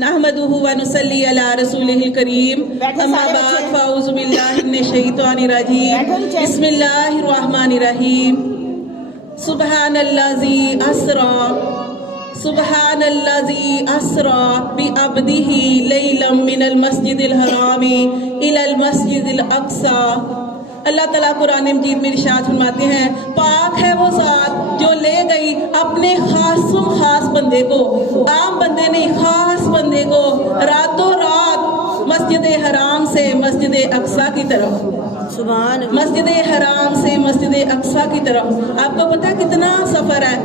नहमदुहु व नुसल्ली अला रसूलिहिल करीम अम्मा बाद फ़अऊज़ु बिल्लाहि मिनश शैतानिर रजीम बिस्मिल्लाहिर रहमानिर रहीम सुब्हानल्लज़ी अस्रा बि अब्दिही लैलम मिनल मस्जिदिल हरामी इलल मस्जिदिल अक़सा। अल्लाह ताला कुरान मजीद में इरशाद फरमाते हैं, पाक है वो ज़ात जो ले गई अपने खास बंदे को, आम बंदे नहीं, खास बंदे को रातों रात मस्जिद हराम से मस्जिद अक़सा की तरफ, सुभान अल्लाह, मस्जिद हराम से मस्जिद अक़सा की तरफ। आपको पता है कितना सफ़र है?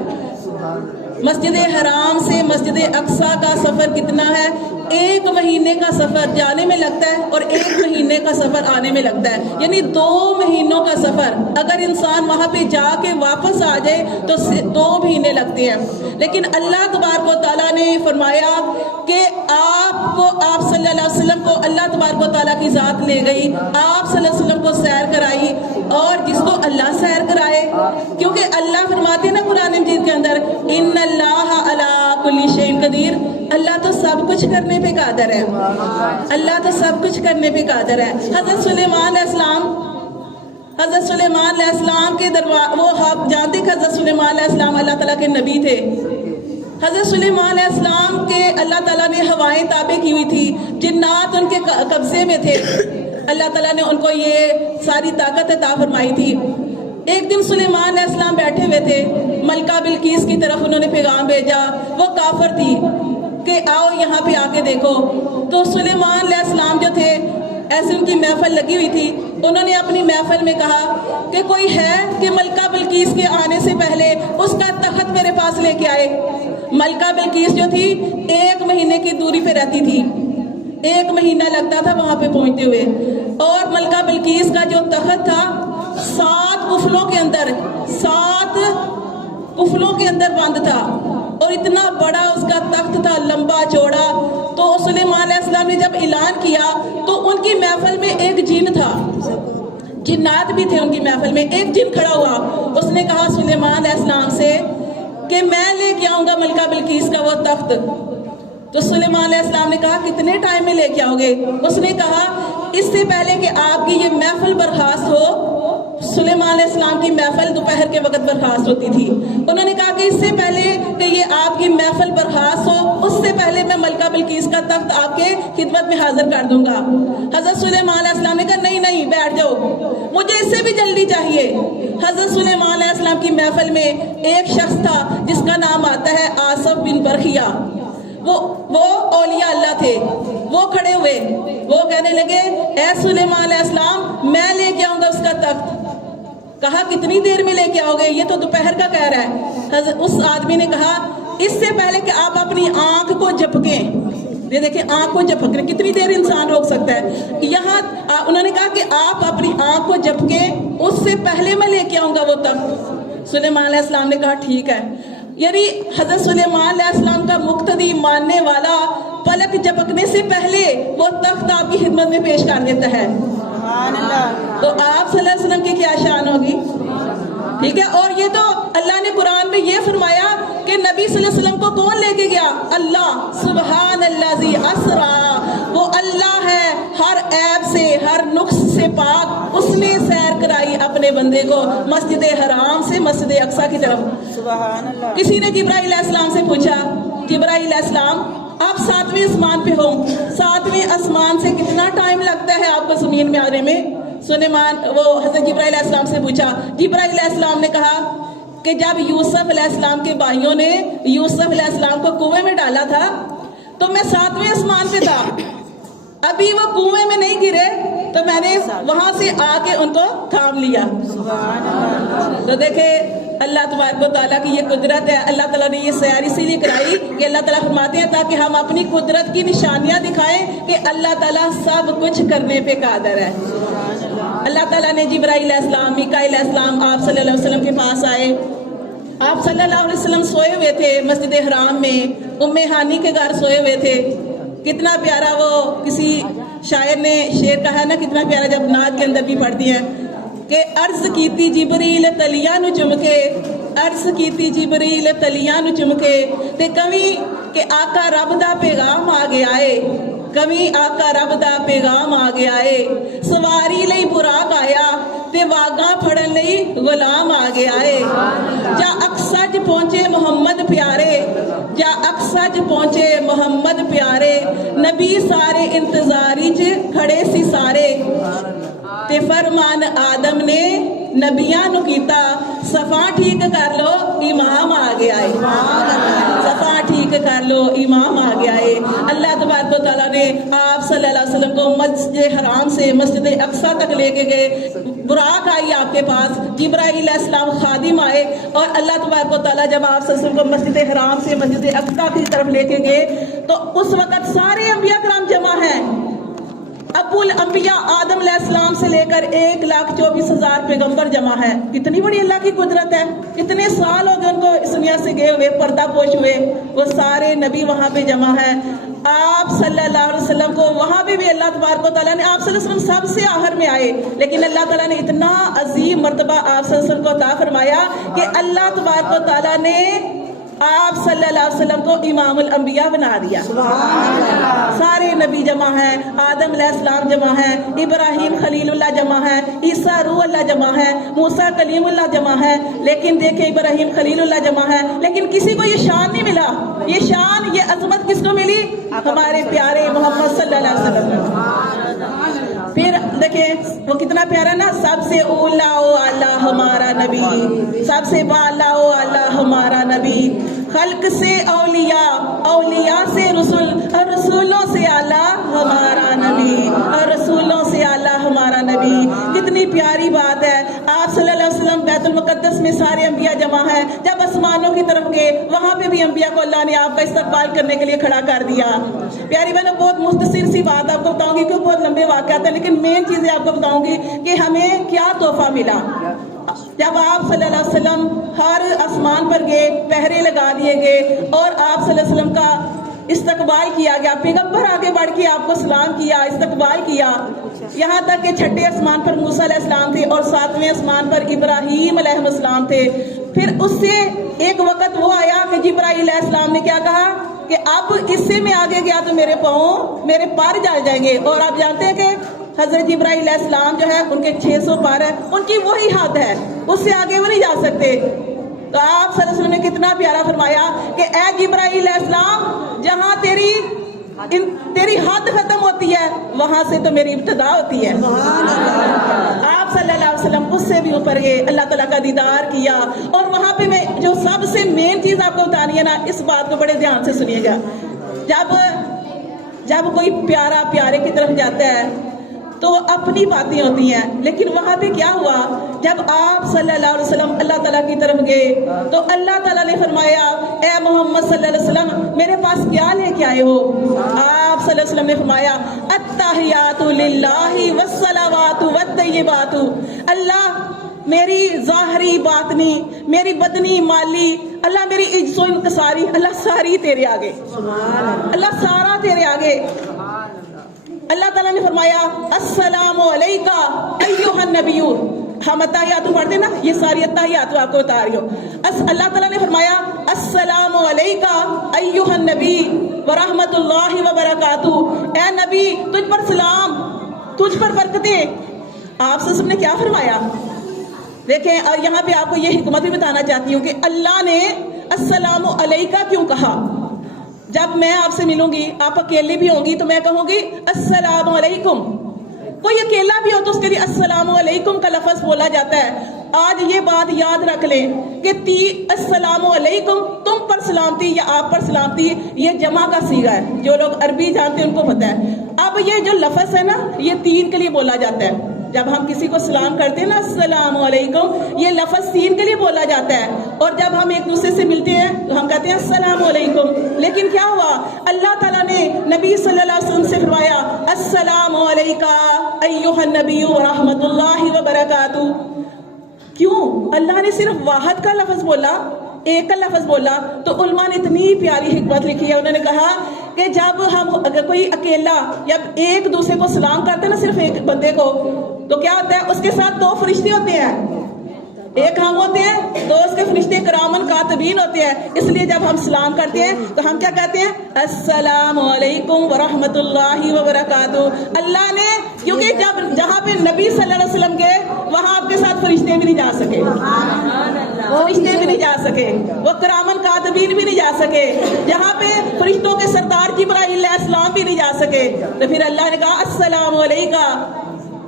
मस्जिद हराम से मस्जिद अक़सा का सफ़र कितना है? 1 महीने का सफ़र जाने में लगता है और 1 महीने का सफ़र आने में लगता है, यानी 2 महीनों का सफ़र। अगर इंसान वहाँ पे जाके वापस आ जाए तो 2 महीने लगते हैं। लेकिन अल्लाह तबारक व तआला ने फरमाया कि आप सल्लल्लाहु अलैहि वसल्लम को अल्लाह तबारक व तआला की ज़ात ले गई, आप सल्लल्लाहु अलैहि वसल्लम को सैर कराई, और जिसको अल्लाह सैर कराए, क्योंकि अल्लाह फरमाते हैं ना कुरान मजीद के अंदर, इन्नल्लाह अला कुल्ली शैइन कदीर, अल्लाह तो सब कुछ करने पे कादर है, अल्लाह तो सब कुछ करने पे कादर है। हज़रत सुलेमान अलैहिस्सलाम के दरबार, वो आप जानते हैं हज़रत सुलेमान अलैहिस्सलाम अल्लाह ताला के नबी थे। हज़रत सुलेमान अलैहिस्सलाम के अल्लाह ताला ने हवाएं ताबे की हुई थी, जिन्नात उनके कब्जे में थे, अल्लाह ताला ने उनको ये सारी ताकत अता फरमाई थी। एक दिन सुलेमान अलैहिस्सलाम बैठे हुए थे, मलका बिल्कीस की तरफ उन्होंने पैगाम भेजा, वो काफर थी कि आओ यहाँ पे आके देखो। तो सुलेमान अलैहिस्सलाम जो थे, ऐसे उनकी महफिल लगी हुई थी, उन्होंने अपनी महफिल में कहा कि कोई है कि मलका बिल्कीस के आने से पहले उसका तख्त मेरे पास लेके आए। मलका बिल्कीस जो थी 1 महीने की दूरी पे रहती थी, 1 महीना लगता था वहां पे पहुंचते हुए, और मलका बिल्कीस का जो तख्त था 7 कुफलों के अंदर बंद था, और इतना बड़ा उसका तख्त था, लंबा चौड़ा। तो सुलेमान अलैहिस्सलाम ने जब ऐलान किया तो उनकी महफिल में एक जिन था, जिन्नात भी थे उनकी महफिल में। एक जिन खड़ा हुआ, उसने कहा सुलेमान अलैहिस्सलाम से कि मैं लेके आऊंगा मलका बिल्कीस का वो तख्त। तो सुलेमान अलैहिस्सलाम ने कहा कितने टाइम में लेके आओगे? उसने कहा इससे पहले कि आपकी ये महफिल बर्खास्त हो। सुलेमान अलैहिस्सलाम की महफिल दोपहर के वक्त बर्खास्त होती थी। उन्होंने कहा कि इससे पहले कि ये आपकी महफिल बर्खास्त हो, उससे पहले मैं मलका बिल्कीस का तख्त आपके खिदमत में हाजिर कर दूंगा। हजरत सुलेमान अलैहिस्सलाम ने कहा नहीं नहीं, बैठ जाओ, मुझे इससे भी जल्दी चाहिए। हजरत सुलेमान अलैहिस्सलाम की महफिल में एक शख्स था जिसका नाम आता है आसफ बिन बरखिया। वो औलिया अल्लाह थे, वो खड़े हुए, वो कहने लगे ए सुलेमान अलैहिस्सलाम, मैं लेके आऊंगा उसका तख्त। कहा कितनी देर में लेके आओगे? ये तो दोपहर का कह रहा है। उस आदमी ने कहा इससे पहले कि आप अपनी आंख को झपकें, ये देखिए आंख को झपकें, कितनी देर इंसान रोक सकता है? यहाँ उन्होंने कहा कि आप अपनी आंख को झपकें, उससे पहले मैं लेके आऊंगा वो तख्त। सुलेमान अलैहिस्सलाम ने कहा ठीक है। यानी हजरत सुलेमान अलैहिस्सलाम का मुक्तदी मानने वाला पलक झपकने से पहले वो तख्त आपकी खिदमत में पेश कर देता है। तो आप सल्लल्लाहु अलैहि वसल्लम की क्या शान होगी? ठीक है। और ये तो अल्लाह ने कुरान में ये फरमाया कि नबी सल्लल्लाहु अलैहि वसल्लम को कौन लेके गया? अल्लाह। सुब्हानल्लाज़ी अस्रा, वो अल्लाह है, हर ऐब से, हर नुक्स से पाक, उसने सैर कराई अपने बंदे को मस्जिद हराम से मस्जिद अक़सा की तरफ। सुभान अल्लाह। किसी ने जिब्राइल अलैहिस्सलाम से पूछा, जिब्राइल अलैहिस्सलाम आप 7वें आसमान पे हो, 7वें आसमान से कितना टाइम लगता है आपको ज़मीन में आने में? वो हज़रत जिब्राइल अलैहिस्सलाम से पूछा। जिब्राइल अलैहिस्सलाम ने कहा कि जब यूसुफ अलैहिस्सलाम के भाइयों ने यूसुफ अलैहिस्सलाम को कुएं में डाला था तो मैं 7वें आसमान पे था, अभी वो कुएं में नहीं गिरे तो मैंने वहां से आके उनको थाम लिया। तो देखे अल्लाह तबारक व तआला की ये कुदरत है। अल्लाह ताला ने ये सैर इसीलिए कराई कि अल्लाह ताला फरमाते हैं ताकि हम अपनी कुदरत की निशानियां दिखाएं कि अल्लाह ताला सब कुछ करने पे कादर है। अल्लाह ताला ने जिब्राइल अलैहिस्सलाम, मीकाईल अलैहिस्सलाम आप सल्लल्लाहु अलैहि वसल्लम के पास आए। आप सल्लल्लाहु अलैहि वसल्लम सोए हुए थे मस्जिद हराम में, उम्मे हानी के घर सोए हुए थे। कितना प्यारा, वो किसी शायर ने शेर कहा ना, कितना प्यारा, जब नात के अंदर भी पढ़ती है कि अर्ज कीती जिबरील तलियां नु चुमके, अर्ज कीती जिबरील तलियां नु चुमके, ते कवि कि आका रब दा पैगाम आ गया नवी आका रब दा पैगाम आ गया है सवारी लई बुराक आया ते वागा फड़न लई गुलाम आ गया है जा अक्सज पहुंचे मोहम्मद प्यारे जा अक्सज पहुंचे मोहम्मद प्यारे नबी सारे इंतजारी च खड़े सी सारे ते फरमान आदम ने नबियां नु कीता सफा ठीक कर लो इमाम आ गया है सफा ठीक कर लो इमाम आ गया है। अल्लाह तबारक व तआला ने आप सल्लल्लाहु अलैहि वसल्लम को मस्जिद हराम से मस्जिद अक्सा तक लेके गए। बुराक आई आपके पास, जिब्राइल अलैहिस्सलाम खादिम आए और अल्लाह तबारक व तआला जब आप सल्लल्लाहु अलैहि वसल्लम को मस्जिद हराम से मस्जिद अक्सा की तरफ लेके गए तो उस वक्त सारे अंबिया कराम जमा हैं। अबुल अंबिया आदम अलैहिस्सलाम से लेकर 1,24,000 पैगंबर जमा है। कितनी बड़ी अल्लाह की कुदरत है। कितने साल हो गए उनको इस दुनिया से गए हुए, पर्दा पोश हुए, वो सारे नबी वहां पे जमा है। आप सल्लल्लाहु अलैहि वसल्लम को वहां पे भी अल्लाह तबारक व तआला ने आप सल्लल्लाहु अलैहि वसल्लम सबसे आखिर में आए, लेकिन अल्लाह ताला ने इतना अजीम मर्तबा आप सल्लल्लाहु अलैहि वसल्लम को अता फरमाया कि अल्लाह तबारक व तआला ने आप सल्लल्लाहु अलैहि वसल्लम को इमामुल अंबिया बना दिया। सारे नबी जमा है, आदम अलैहिस्सलाम जमा है, इब्राहिम खलीलुल्लाह जमा है, ईसा रूहुल्लाह जमा है, मूसा कलीमुल्लाह जमा है। लेकिन देखे इब्राहिम खलीलुल्लाह जमा है, लेकिन किसी को ये शान नहीं मिला। ये शान, ये अजमत किसको मिली? हमारे प्यारे मोहम्मद सल्लल्लाहु अलैहि वसल्लम। फिर देखे वो कितना प्यारा ना, सबसे ऊला ओ आला हमारा नबी, सबसे बाला ओ आला हमारा नबी, खल्क से औलिया, औलिया से रसूल, और रसूलों से आला हमारा नबी, और रसूलों से आला हमारा नबी। कितनी प्यारी बात है। आप सल्लल्लाहु अलैहि वसल्लम बैतुल मुकद्दस में सारे अंबिया जमा है। जब आसमानों की तरफ गए वहां पे भी अंबिया को अल्लाह ने आपका इस्तकबाल करने के लिए खड़ा कर दिया। प्यारी बहनों, बहुत मुख्तसर सी बात आपको बताऊंगी क्योंकि बहुत लंबे वाक़यात है, लेकिन मेन चीजें आपको बताऊंगी कि हमें क्या तोहफा मिला। जब आप सल्लल्लाहु अलैहि वसल्लम हर आसमान पर गए, पहरे लगा दिए गए और आप सल्लल्लाहु अलैहि वसल्लम का इस्तकबाल किया गया। पैगंबर आगे बढ़ के आपको सलाम किया, इस्तकबाल किया। यहाँ तक कि छठे आसमान पर मूसा अलैहिस्सलाम थे और सातवें आसमान पर इब्राहीम अलैहिस्सलाम थे। फिर उससे एक वक्त वो आया कि जिब्राइल अलैहिस्सलाम ने क्या कहा कि अब इससे मैं आगे गया तो मेरे पाँव, मेरे पैर जल जाएंगे। और आप जानते हैं कि हजरत जिब्राइल अलैहिस्सलाम जो है उनके 600 पैर है, उनकी वही हद है, उससे आगे वो नहीं जा सकते। तो आप सल्लल्लाहु अलैहि वसल्लम ने कितना प्यारा फरमाया कि ए जिब्राइल अलैहिस्सलाम, जहां तेरी हद खत्म होती है वहां से तो मेरी इब्तिदा होती है। आप सल्लल्लाहु अलैहि वसल्लम उससे भी ऊपर गए, अल्लाह ताला का दीदार किया। और वहां पे मैं जो सबसे मेन चीज आपको बतानी है ना, इस बात को बड़े ध्यान से सुनिएगा। जब कोई प्यारा प्यारे की तरफ जाता है तो अपनी बातें होती हैं, लेकिन वहां पे क्या हुआ, जब आप सल्लल्लाहु अलैहि वसल्लम अल्लाह ताला की तरफ गए तो अल्लाह ताला ने फरमाया, ए मोहम्मद सल्लल्लाहु अलैहि वसल्लम मेरे पास क्या लेके आए हो? आप सल्लल्लाहु अलैहि वसल्लम ने फरमाया, अत्तहियातु लिल्लाहि वस्सलावातु वत्तय्यिबातु। अल्लाह मेरी ज़ाहरी बातनी, मेरी बदनी माली, अल्लाह मेरी इज्जो इंकसारी, अल्लाह सारी तेरे आगे, अल्लाह सारा तेरे आगे। अल्लाह ताला ने फरमाया, अस्सलामु अलैका अय्युहन नबिय्यु। हम अत्तहियात पढ़ते ना, ये सारी अत्तहियात आपको बता रही हो। अल्लाह ताला ने फरमाया, अस्सलामु अलैका अय्युहन नबी व रहमतुल्लाहि व बरकातुहू। ए नबी, तुझ पर सलाम, तुझ पर बरकतें। आप सब ने क्या फरमाया देखें। और यहाँ पे आपको ये हिकमत भी बताना चाहती हूँ कि अल्लाह ने अस्सलामु अलैका क्यों कहा। जब मैं आपसे मिलूंगी, आप अकेले भी होंगी तो मैं कहूंगी अस्सलामु अलैकुम। कोई अकेला भी हो तो उसके लिए अस्सलामु अलैकुम का लफ्ज बोला जाता है। आज ये बात याद रख लें कि अस्सलामु अलैकुम, तुम पर सलामती या आप पर सलामती, ये जमा का सीगा है। जो लोग अरबी जानते हैं उनको पता है। अब ये जो लफ्ज है ना, ये 3 के लिए बोला जाता है। जब हम किसी को सलाम करते हैं ना, अस्सलामु अलैकुम, ये लफ्ज 3 के लिए बोला जाता है। और जब हम एक दूसरे से मिलते हैं तो हम कहते हैं अस्सलामु अलैकुम। लेकिन क्या हुआ, अल्लाह ताला ने नबी सल्लल्लाहु अलैहि वसल्लम से फरमाया, अस्सलामु अलैका अय्युहन नबिय्यु व रहमतुल्लाहि व बरकातुहू। क्यों अल्लाह ने सिर्फ वाहद का लफ्ज बोला, एक का लफ्ज बोला? तो उलमा ने इतनी प्यारी हिकमत लिखी है। उन्होंने कहा कि जब हम अगर कोई अकेला या एक दूसरे को सलाम करते हैं ना, सिर्फ एक बंदे को, तो क्या होता है, उसके साथ 2 फरिश्ते होते हैं। ایک ہم ہوتے ہیں، دو اس کے فرشتے کرامن کاتبین ہوتے ہیں. اس لیے جب ہم سلام کرتے ہیں تو ہم کیا کہتے ہیں؟ السلام علیکم ورحمۃ اللہ وبرکاتہ. اللہ نے کیونکہ جہاں پہ نبی صلی اللہ علیہ وسلم گئے وہاں آپ کے ساتھ فرشتے بھی نہیں جا سکے، فرشتے بھی نہیں جا سکے، وہ کرامن کاتبین بھی نہیں جا سکے، جہاں پہ فرشتوں کے سردار جبرائیل علیہ السلام بھی نہیں جا سکے. تو پھر اللہ نے کہا السلام علیکہ.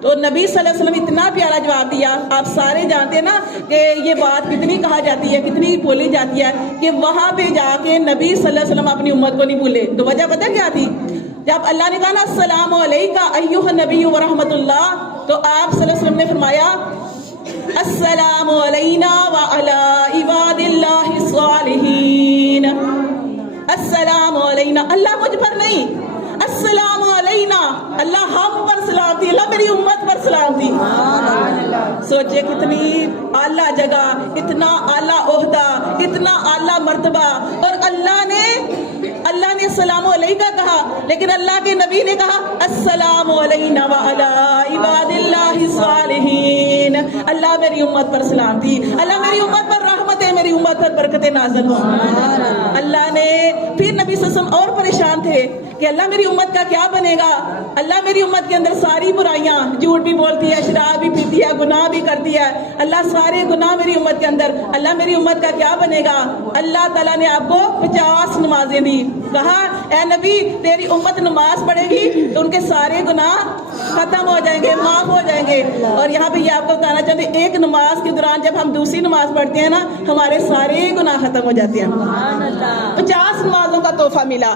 تو نبی صلی اللہ علیہ وسلم اتنا پیارا جواب دیا. آپ سارے جانتے ہیں نا کہ یہ بات کتنی کہا جاتی ہے، کتنی بولی جاتی ہے کہ وہاں پہ جا کے نبی صلی اللہ علیہ وسلم اپنی امت کو نہیں بھولے. تو وجہ پتہ کیا تھی؟ جب اللہ نے کہا نا السلام علیکہ ایھا النبی ورحمۃ اللہ، تو آپ صلی اللہ علیہ وسلم نے فرمایا السلام علینا وعلی عباد اللہ الصالحین. السلام علینا، اللہ مجھ پر نہیں، السلام علینا، اللہ ہم پر سلام تھی، اللہ میری امت پر سلام تھی. سوچے کتنی اعلیٰ جگہ، اتنا اعلیٰ عہدہ، اتنا اعلیٰ مرتبہ، اور اللہ نے السلام علیکہ کہا، لیکن اللہ کے نبی نے کہا السلام علینا وعلی عباد اللہ الصالحین. اللہ میری امت پر سلام تھی، اللہ میری امت پر رحمتیں، میری امت پر برکتیں نازل ہوں. اللہ نے پھر نبی صلی اللہ علیہ وسلم اور پریشان تھے کہ اللہ میری امت کا کیا بنے گا. اللہ میری امت کے اندر ساری برائیاں، جھوٹ بھی بولتی ہے، شراب بھی پیتی ہے، گناہ بھی کرتی ہے، اللہ سارے گناہ میری امت کے اندر، اللہ میری امت کا کیا بنے گا. اللہ تعالیٰ نے آپ کو 50 نمازیں دی. کہا اے نبی تیری امت نماز پڑھے گی تو ان کے سارے گناہ ختم ہو جائیں گے، معاف ہو جائیں گے. اور یہاں پہ یہ آپ کو بتانا چاہتے ہیں ایک نماز کے دوران جب ہم دوسری نماز پڑھتے ہیں نا ہمارے سارے گناہ ختم ہو جاتے ہیں. 50 نمازوں کا تحفہ ملا.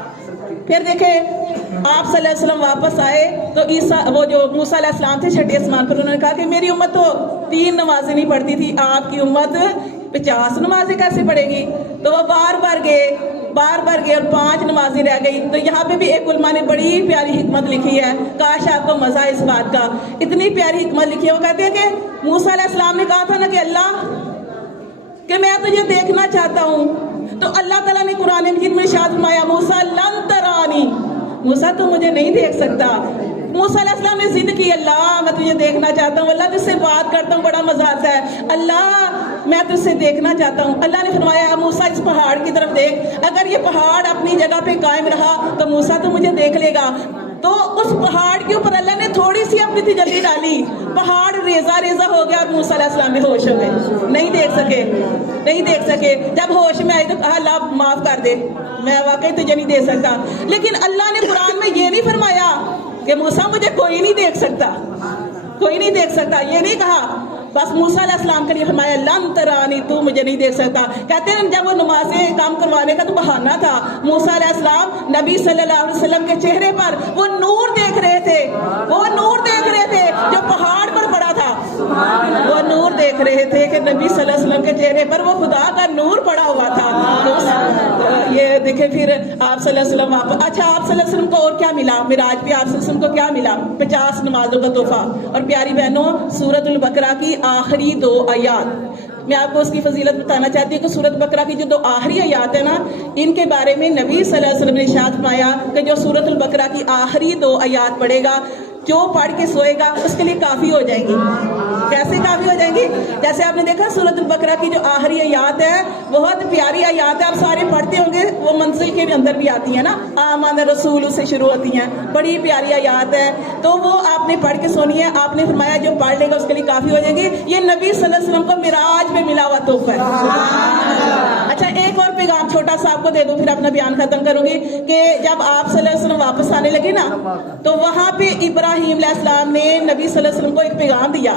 پھر دیکھیں آپ صلی اللہ علیہ وسلم واپس آئے تو وہ جو موسیٰ علیہ السلام تھے چھٹے آسمان پر، انہوں نے کہا کہ میری امت تو 3 نمازیں نہیں پڑھتی تھی، آپ کی امت 50 نمازیں کیسے پڑھے گی. تو وہ بار بار گئے اور 5 نمازیں رہ گئی. تو یہاں پہ بھی ایک علماء نے بڑی پیاری حکمت لکھی ہے، کاش آپ کو مزہ اس بات کا. اتنی پیاری حکمت لکھی ہے، وہ کہتے ہیں کہ موسیٰ علیہ السلام نے کہا تھا نا کہ اللہ کہ میں تجھے دیکھنا چاہتا ہوں، تو اللہ تعالیٰ نے قرآن مجید میں ارشاد فرمایا موسیٰ لن ترانی، موسیٰ تو مجھے نہیں دیکھ سکتا. موسیٰ علیہ السلام نے ضد کی اللہ میں تجھے دیکھنا چاہتا ہوں، اللہ تجھ سے بات کرتا ہوں بڑا مزہ آتا ہے، اللہ میں تجھ سے دیکھنا چاہتا ہوں. اللہ نے فرمایا موسیٰ اس پہاڑ کی طرف دیکھ، اگر یہ پہاڑ اپنی جگہ پہ قائم رہا تو موسیٰ تو مجھے دیکھ لے گا. تو اس پہاڑ کے اوپر اللہ نے تھوڑی سی اپنی تجلی ڈالی، پہاڑ ریزہ ریزہ ہو گیا اور موسیٰ علیہ السلام بھی ہوش ہو گئے، نہیں دیکھ سکے. جب ہوش میں آئی تو کہا اللہ معاف کر دے، میں واقعی تجھے نہیں دیکھ سکتا. لیکن اللہ نے قرآن میں یہ نہیں فرمایا کہ موسیٰ مجھے کوئی نہیں دیکھ سکتا، یہ نہیں کہا. بس موسیٰ علیہ السلام کے لیے فرمایا لن ترانی، تو مجھے نہیں دیکھ سکتا. کہتے ہیں جب وہ نمازیں کام کروانے کا تو بہانہ تھا، موسیٰ علیہ السلام نبی صلی اللہ علیہ وسلم کے چہرے پر وہ نور دیکھ رہے تھے جو پہاڑ پر پڑا تھا. وہ نور دیکھ رہے تھے کہ نبی صلی اللہ علیہ وسلم کے چہرے پر وہ خدا کا نور پڑا ہوا تھا. یہ دیکھیں پھر آپ صلی اللہ علیہ وسلم اچھا آپ صلی اللہ علیہ وسلم کو اور کیا ملا؟ معراج پہ آپ صلی اللہ علیہ وسلم کو کیا ملا؟ 50 نمازوں کا تحفہ. اور پیاری بہنوں سورۃ البقرہ کی آخری 2 آیات میں آپ کو اس کی فضیلت بتانا چاہتی ہوں کہ سورۃ بقرہ کی جو 2 آخری آیات ہیں نا ان کے بارے میں نبی صلی اللہ علیہ وسلم نے ارشاد فرمایا کہ جو سورۃ البقرہ کی آخری 2 آیات پڑھے گا، جو پڑھ کے سوئے گا اس کے لیے کافی ہو جائیں گی. کیسے کافی ہو جائیں گی؟ جیسے آپ نے دیکھا سورۃ البقرہ کی جو آخری آیات ہے بہت پیاری آیات ہے، آپ سارے پڑھتے ہوں گے، وہ منزل کے اندر بھی آتی ہیں نا، آمن رسول سے شروع ہوتی ہیں، بڑی پیاری آیات ہے. تو وہ آپ نے پڑھ کے سونی ہے. آپ نے فرمایا جو پڑھ لے گا اس کے لیے کافی ہو جائیں گی. یہ نبی صلی اللہ علیہ وسلم کو معراج میں ملا ہوا تحفہ ہے. اچھا ایک اور پیغام چھوٹا سا آپ کو دے دوں پھر اپنا بیان ختم کروں گی کہ جب آپ صلی اللہ علیہ وسلم واپس آنے لگے نا تو وہاں پہ ابراہیم علیہ السلام نے نبی صلی اللہ علیہ وسلم کو ایک پیغام دیا.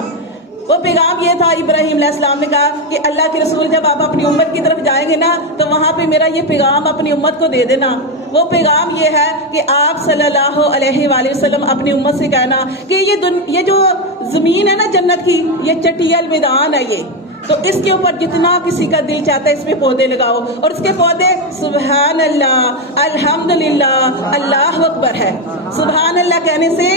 وہ پیغام یہ تھا، ابراہیم علیہ السلام نے کہا کہ اللہ کے رسول جب آپ اپنی امت کی طرف جائیں گے نا تو وہاں پہ میرا یہ پیغام اپنی امت کو دے دینا. وہ پیغام یہ ہے کہ آپ صلی اللہ علیہ وآلہ وسلم اپنی امت سے کہنا کہ یہ جو زمین ہے نا جنت کی، یہ چٹیل میدان ہے، یہ تو اس کے اوپر جتنا کسی کا دل چاہتا ہے اس پہ پودے لگاؤ، اور اس کے پودے سبحان اللہ، الحمدللہ، اللہ اکبر ہے. سبحان اللہ کہنے سے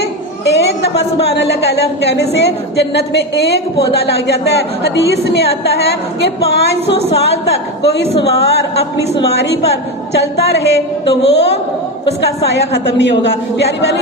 ایک دفعہ سبحان اللہ کہنے سے جنت میں ایک پودا لگ جاتا ہے. حدیث میں آتا ہے کہ 500 سال تک کوئی سوار اپنی سواری پر چلتا رہے تو وہ اس کا سایہ ختم نہیں ہوگا. پیاری بہن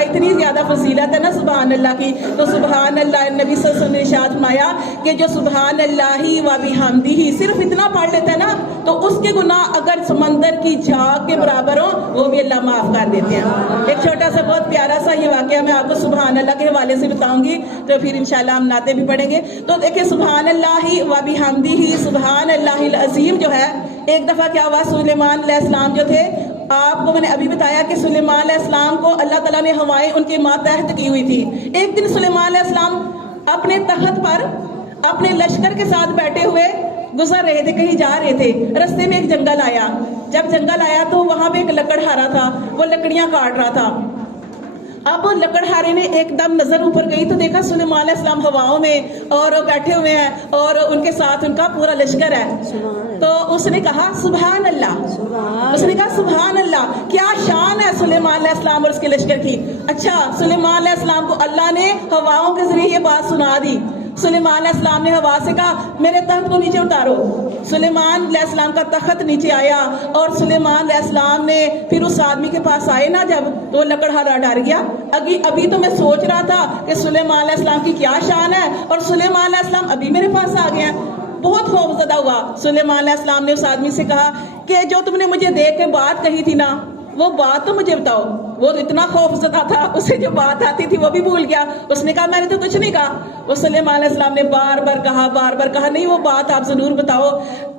اتنی زیادہ فضیلت ہے نا سبحان اللہ کی. تو سبحان اللہ نبی صلی اللہ علیہ وسلم نے ارشاد فرمایا کہ جو سبحان اللہ و بحمدہ صرف اتنا پڑھ لیتا ہے نا تو اس کے گناہ اگر سمندر کی جھاگ کے برابر ہو وہ بھی اللہ معاف کر دیتے ہیں. ایک چھوٹا سا بہت پیارا سا یہ واقعہ میں آپ کو سبحان اللہ کے حوالے سے بتاؤں گی تو پھر انشاءاللہ ہم نعتیں بھی پڑھیں گے. تو دیکھیں سبحان اللہ و بحمدہ سبحان اللہ العظیم جو ہے ایک دفعہ کیا ہوا سلیمان علیہ السلام جو تھے آپ کو میں نے ابھی بتایا کہ سلیمان علیہ السلام کو اللہ تعالیٰ نے ہوائیں ان کے ماتحت کی ہوئی تھی. ایک دن سلیمان علیہ السلام اپنے تخت پر اپنے لشکر کے ساتھ بیٹھے ہوئے گزر رہے تھے, کہیں جا رہے تھے. رستے میں ایک جنگل آیا. جب جنگل آیا تو وہاں پہ ایک لکڑہارا تھا, وہ لکڑیاں کاٹ رہا تھا. اب لکڑہارے نے ایک دم نظر اوپر گئی تو دیکھا سلیمان علیہ السلام ہواؤں میں اور بیٹھے ہوئے ہیں اور ان کے ساتھ ان کا پورا لشکر ہے. تو اس نے کہا سبحان اللہ, اس نے کہا سبحان اللہ, کیا شان ہے سلیمان علیہ السلام اور اس کے لشکر کی. اچھا سلیمان علیہ السلام کو اللہ نے ہواؤں کے ذریعے یہ بات سنا دی. سلیمان علیہ السلام نے ہوا سے کہا میرے تخت کو نیچے اتارو. سلیمان علیہ السلام کا تخت نیچے آیا اور سلیمان علیہ السلام نے پھر اس آدمی کے پاس آئے نا جب تو وہ لکڑہارا ڈر گیا. ابھی تو میں سوچ رہا تھا کہ سلیمان علیہ السلام کی کیا شان ہے اور سلیمان علیہ السلام ابھی میرے پاس آ گیا. بہت خوف زدہ ہوا. سلیمان علیہ السلام نے اس آدمی سے کہا کہ جو تم نے مجھے دیکھ کے بات کہی تھی نا وہ بات تو مجھے بتاؤ. وہ اتنا خوف زدہ تھا, اسے جو بات آتی تھی وہ بھی بھول گیا. اس نے کہا میں نے تو کچھ نہیں کہا. وہ سلیمان علیہ السلام نے بار بار کہا نہیں وہ بات آپ ضرور بتاؤ,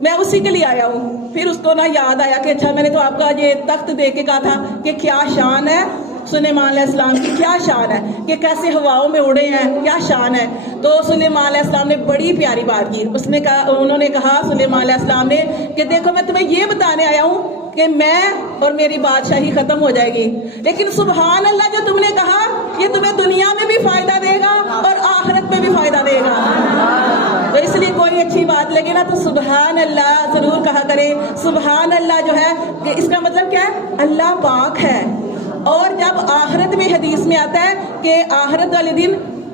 میں اسی کے لیے آیا ہوں. پھر اس کو نا یاد آیا کہ اچھا میں نے تو آپ کا یہ تخت دیکھ کے کہا تھا کہ کیا شان ہے سلیمان علیہ السلام کی, کیا شان ہے کہ کیسے ہواؤں میں اڑے ہیں, کیا شان ہے. تو سلیمان علیہ السلام نے بڑی پیاری بات کی. اس نے کہا, انہوں نے کہا سلیمان علیہ السلام نے کہ دیکھو میں تمہیں یہ بتانے آیا ہوں کہ میں اور میری بادشاہی ختم ہو جائے گی, لیکن سبحان اللہ جو تم نے کہا یہ تمہیں دنیا میں بھی فائدہ دے گا اور آخرت میں بھی فائدہ دے گا. تو اس لیے کوئی اچھی بات لگے نا تو سبحان اللہ ضرور کہا کرے. سبحان اللہ جو ہے کہ اس کا مطلب کیا ہے, اللہ پاک ہے. اور جب آخرت میں حدیث میں آتا ہے کہ آخرت والے دن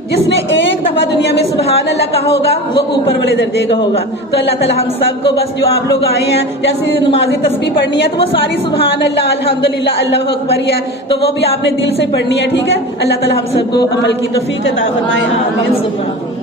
جس نے ایک دفعہ دنیا میں سبحان اللہ کہا ہوگا وہ اوپر والے درجے کا ہوگا. تو اللہ تعالیٰ ہم سب کو بس جو آپ لوگ آئے ہیں جیسے نماز تسبیح پڑھنی ہے تو وہ ساری سبحان اللہ الحمدللہ اللہ اکبر ہی ہے, تو وہ بھی آپ نے دل سے پڑھنی ہے. ٹھیک ہے, اللہ تعالیٰ ہم سب کو عمل کی توفیق عطا فرمائے. آمین.